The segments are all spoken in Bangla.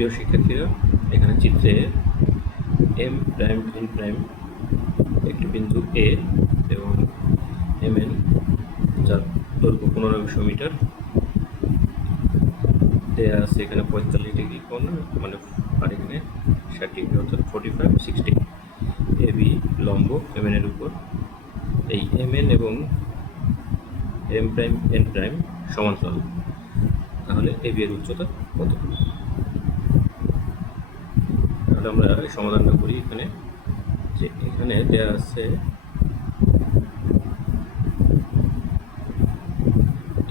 প্রিয় শিক্ষার্থীরা, এখানে চিত্রে এম প্রাইম এন প্রাইম একটি বিন্দু এ এবং এম এন যার দৈর্ঘ্য পনেরোশো মিটার। দেয়া আছে এখানে পঁয়তাল্লিশ ডিগ্রি কোণ মানে আর এখানে ষাট ডিগ্রি, অর্থাৎ forty five sixty A B লম্ব এম এর উপর। এই এম এন এবং এম প্রাইম এন প্রাইম সমান্তরাল তাহলে এ বি এর উচ্চতা কত? তাহলে আমরা সমাধানটা করি এখানে। যে এখানে দেয়া আছে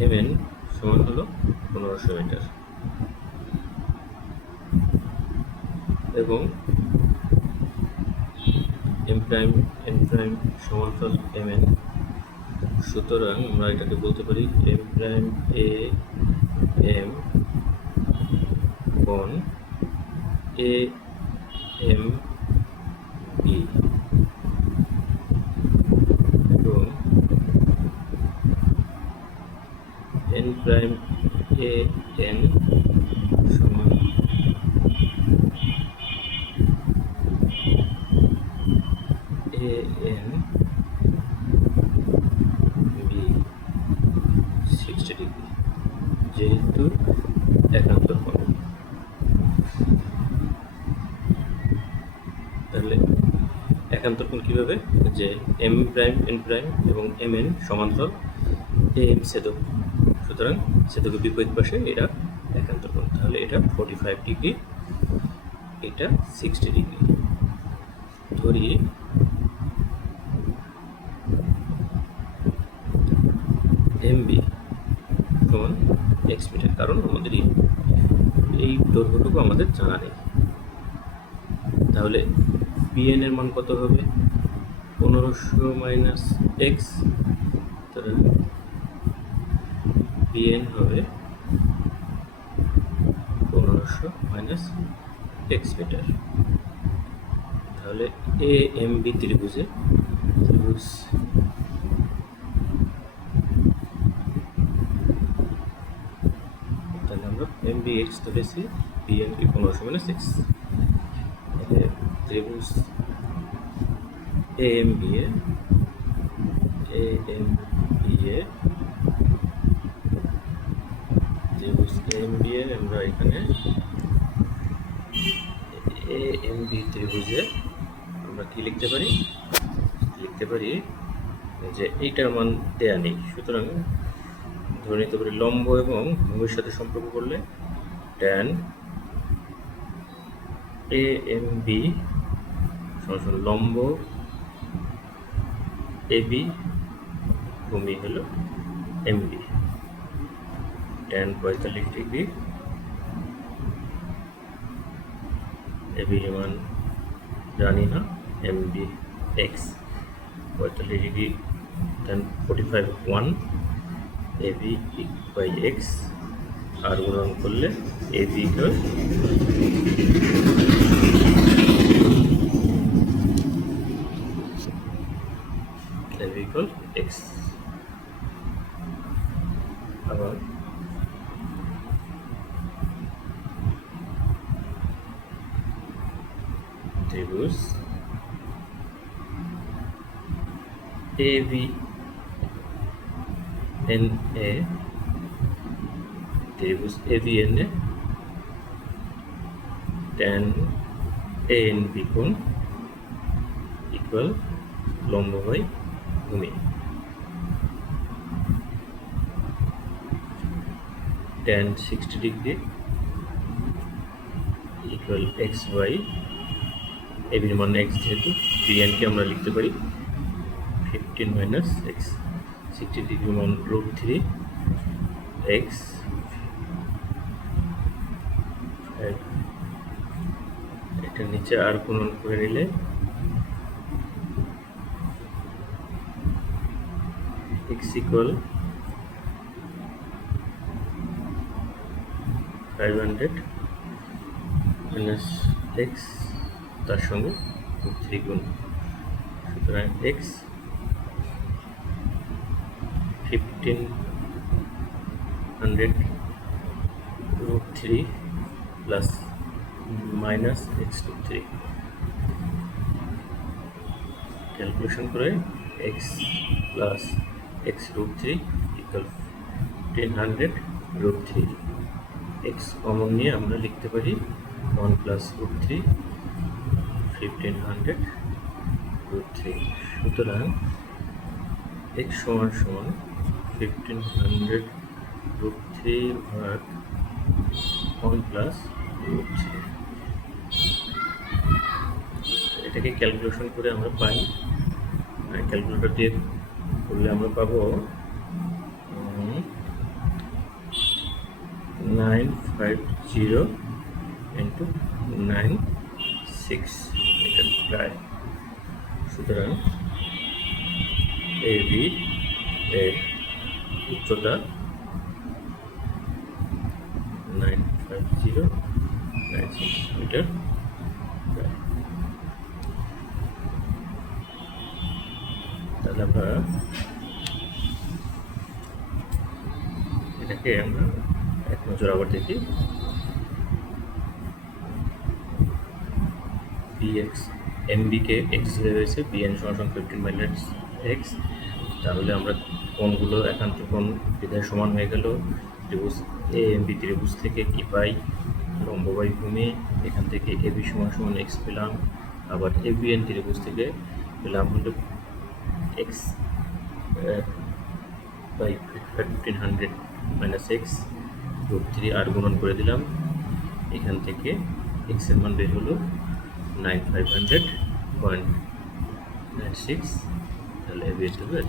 এম এন সমান হলো পনেরোশো মিটার। এবং এম প্রাইম এন প্রাইম সমান্তরাল এম এন সুতরাং আমরা এটাকে বলতে পারি এম প্রাইম এ এম বন এ এম বি এবং এন প্রাইম এ এন সমান A N B sixty degree যেহেতু একান্তর কোণ তাহলে একান্তর কোণ কীভাবে? যে এম প্রাইম এন প্রাইম এবং এম এন সমান্তরাল এ এম ছেদক সুতরাং ছেদকের বিপরীত পাশে এটা একান্তর কোণ। তাহলে এটা ফোর্টি ফাইভ ডিগ্রি, এটা সিক্সটি ডিগ্রি। ধরি এমবি সমান এক্স কারণ আমাদের এই- দৈর্ঘ্যটুকু আমাদের জানা নেই। তাহলে বিএন এর মান কত হবে? পনেরোশো মাইনাস এক্স বিএন হবে পনেরোশো মাইনাস এক্স মিটার তাহলে এ এম বি ত্রিভুজে ত্রিভুজ তাহলে আমরা এম বি এক্স ধরেছি বি এম কি পনেরোশো মানে সিক্স ত্রিভুজ A M B A A M B A ত্রিভুজ এ এম বি এ আমরা এখানে এ এম বি ত্রিভুজে আমরা কি লিখতে পারি? লিখতে পারি যে এইটার মান দেয়া নেই। সুতরাং ধরে নিতে পারি লম্ব এবং ভূমির সাথে সম্পর্ক করলে ট্যান এ এম বি লম্ব এ বি ভূমি হলো এম বি ট্যান পঁয়তাল্লিশ ডিগ্রি। এ বি মান জানি না এম বি এক্স পঁয়তাল্লিশ degree tan forty five one A B by X আর গুণন করলে A B equal A equal X A N A ত্রিভুজ A B N A tan A N B কোণ ইকুয়াল লম্ব বাই ভূমি tan sixty degree equal X by এবির মান এক্স যেহেতু বিএনকে আমরা লিখতে পারি fifteen minus X sixty degree মান রুট থ্রি এক্স এটা নিচে আর গুণন করে নিলে? X equal five hundred minus X তার সঙ্গে থ্রি গুণ সুতরাং X fifteen hundred root three plus minus X two three calculation করে X plus X root three equal ten hundred root three X common নিয়ে আমরা লিখতে পারি one plus root three fifteen hundred root three সুতরাং এক্স সমান সমান ফিফটিন হান্ড্রেড রুট থ্রি ভাগ ওয়ান প্লাস রুট থ্রি এটাকে ক্যালকুলেশন করে আমরা পাই। ক্যালকুলেটর দিয়ে করলে আমরা পাবো nine five zero into nine six এটা প্রায়। সুতরাং এ এর উচ্চতা nine five zero nine six metre তাহলে এটাকে আমরা এক নজর আবার দেখি। বিএক্স এমবিকে এক্স ধরে রয়েছে বিএন সমান ফিফটিন মাইনাস এক্স তাহলে আমরা কোনগুলো একান্ত কোন বিধায় সমান হয়ে গেল, ত্রিভুজ এ এম বি ত্রিভুজ থেকে কি পাই? লম্ববাই ভূমি, এখান থেকে এ বি সমান সমান এক্স পেলাম। আবার এ বি এন ত্রিভুজ থেকে পেলাম হলো X by fifteen hundred minus X root three আর গুণন করে দিলাম। এখান থেকে এক্সের মান বের হলো nine five hundred point nine six তাহলে বের হবে